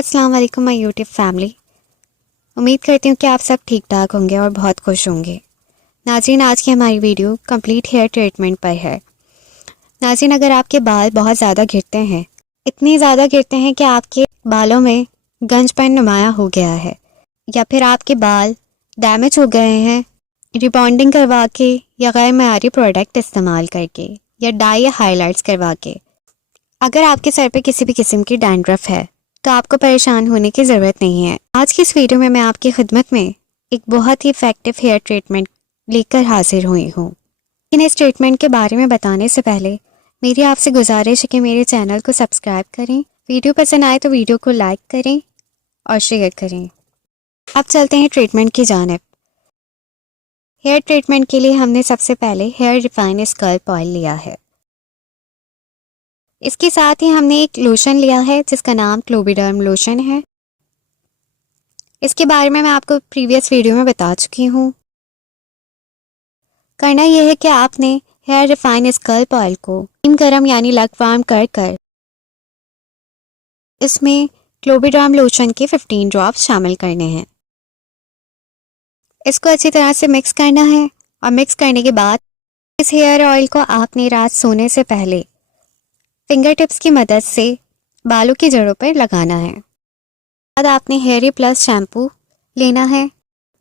अस्सलाम वालेकुम my YouTube family. उम्मीद करती हूँ कि आप सब ठीक ठाक होंगे और बहुत खुश होंगे। नाज़रीन, आज की हमारी वीडियो कंप्लीट हेयर ट्रीटमेंट पर है। नाज़रीन, अगर आपके बाल बहुत ज़्यादा गिरते हैं, इतने ज़्यादा गिरते हैं कि आपके बालों में गंजपन नुमाया हो गया है, या फिर आपके बाल डैमेज हो गए हैं रिबॉन्डिंग करवा के या गैर मयारी प्रोडक्ट इस्तेमाल करके या डाई या हाईलाइट्स करवा के, अगर आपके सर पे किसी भी किस्म की डैंड्रफ है तो आपको परेशान होने की ज़रूरत नहीं है। आज की इस वीडियो में मैं आपकी खिदमत में एक बहुत ही इफ़ेक्टिव हेयर ट्रीटमेंट लेकर हाजिर हुई हूँ। लेकिन इस ट्रीटमेंट के बारे में बताने से पहले मेरी आपसे गुजारिश है कि मेरे चैनल को सब्सक्राइब करें, वीडियो पसंद आए तो वीडियो को लाइक करें और शेयर करें। अब चलते हैं ट्रीटमेंट की जानिब। हेयर ट्रीटमेंट के लिए हमने सबसे पहले हेयर रिफाइन स्कल्प ऑयल लिया है। इसके साथ ही हमने एक लोशन लिया है जिसका नाम क्लोबिडर्म लोशन है। इसके बारे में मैं आपको प्रीवियस वीडियो में बता चुकी हूँ। करना यह है कि आपने हेयर रिफाइन स्कल्प ऑयल को गरम यानी लकवार्म कर कर इसमें क्लोबिडर्म लोशन के 15 ड्रॉप्स शामिल करने हैं। इसको अच्छी तरह से मिक्स करना है और मिक्स करने के बाद इस हेयर ऑयल को आपने रात सोने से पहले फिंगर टिप्स की मदद से बालों की जड़ों पर लगाना है। बाद आपने हेयर प्लस शैम्पू लेना है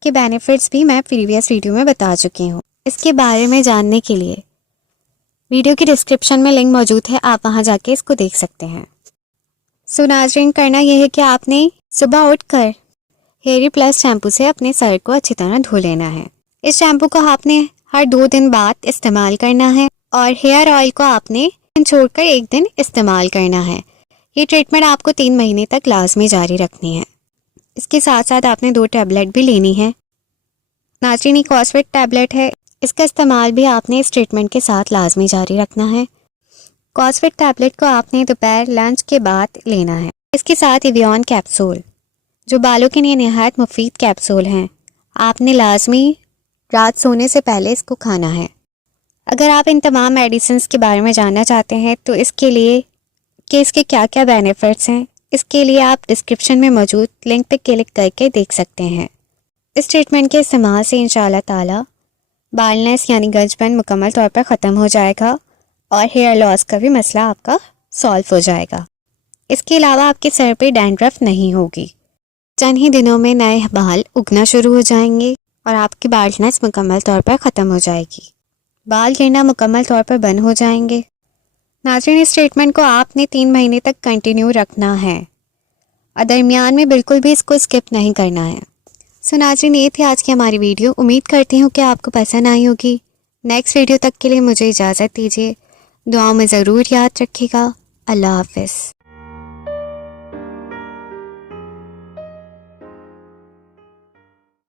कि बेनिफिट्स भी मैं प्रीवियस वीडियो में बता चुकी हूँ। इसके बारे में जानने के लिए वीडियो की डिस्क्रिप्शन में लिंक मौजूद है, आप वहाँ जाके इसको देख सकते हैं। सो नाज़रीन, करना यह है कि आपने सुबह उठकर हेयर प्लस शैम्पू से अपने सर को अच्छी तरह धो लेना है। इस शैम्पू को आपने हर 2 दिन बाद इस्तेमाल करना है और हेयर ऑयल को आपने छोड़कर 1 दिन इस्तेमाल करना है। ये ट्रीटमेंट आपको 3 महीने तक लाजमी जारी रखनी है। इसके साथ साथ आपने 2 टैबलेट भी लेनी है। नाज़रीन, एक कॉस्फिट टैबलेट है, इसका इस्तेमाल भी आपने इस ट्रीटमेंट के साथ लाजमी जारी रखना है। कॉस्फिट टैबलेट को आपने दोपहर लंच के बाद लेना है। इसके साथ एवियन कैप्सूल, जो बालों के लिए नहायत मुफीद कैप्सूल हैं, आपने लाजमी रात सोने से पहले इसको खाना है। अगर आप इन तमाम मेडिसिन्स के बारे में जानना चाहते हैं तो इसके लिए कि इसके क्या क्या बेनिफिट्स हैं, इसके लिए आप डिस्क्रिप्शन में मौजूद लिंक पे क्लिक करके देख सकते हैं। इस ट्रीटमेंट के इस्तेमाल से इंशाल्लाह ताला बालनेस यानी गंजपन मुकम्मल तौर पर ख़त्म हो जाएगा और हेयर लॉस का भी मसला आपका सॉल्व हो जाएगा। इसके अलावा आपके सर पे डैंड्रफ नहीं होगी। चंद ही दिनों में नए बाल उगना शुरू हो जाएंगे और आपकी बालनेस मुकम्मल तौर पर ख़त्म हो जाएगी। बाल गिरना मुकम्मल तौर पर बंद हो जाएंगे। नाज़रीन, इस ट्रीटमेंट को आपने 3 महीने तक कंटिन्यू रखना है और दरमियान में बिल्कुल भी इसको स्किप नहीं करना है। सो नाज़रीन, ये थी आज की हमारी वीडियो। उम्मीद करती हूँ कि आपको पसंद आई होगी। नेक्स्ट वीडियो तक के लिए मुझे इजाज़त दीजिए। दुआओं में ज़रूर याद रखिएगा। अल्लाह हाफ़िज़।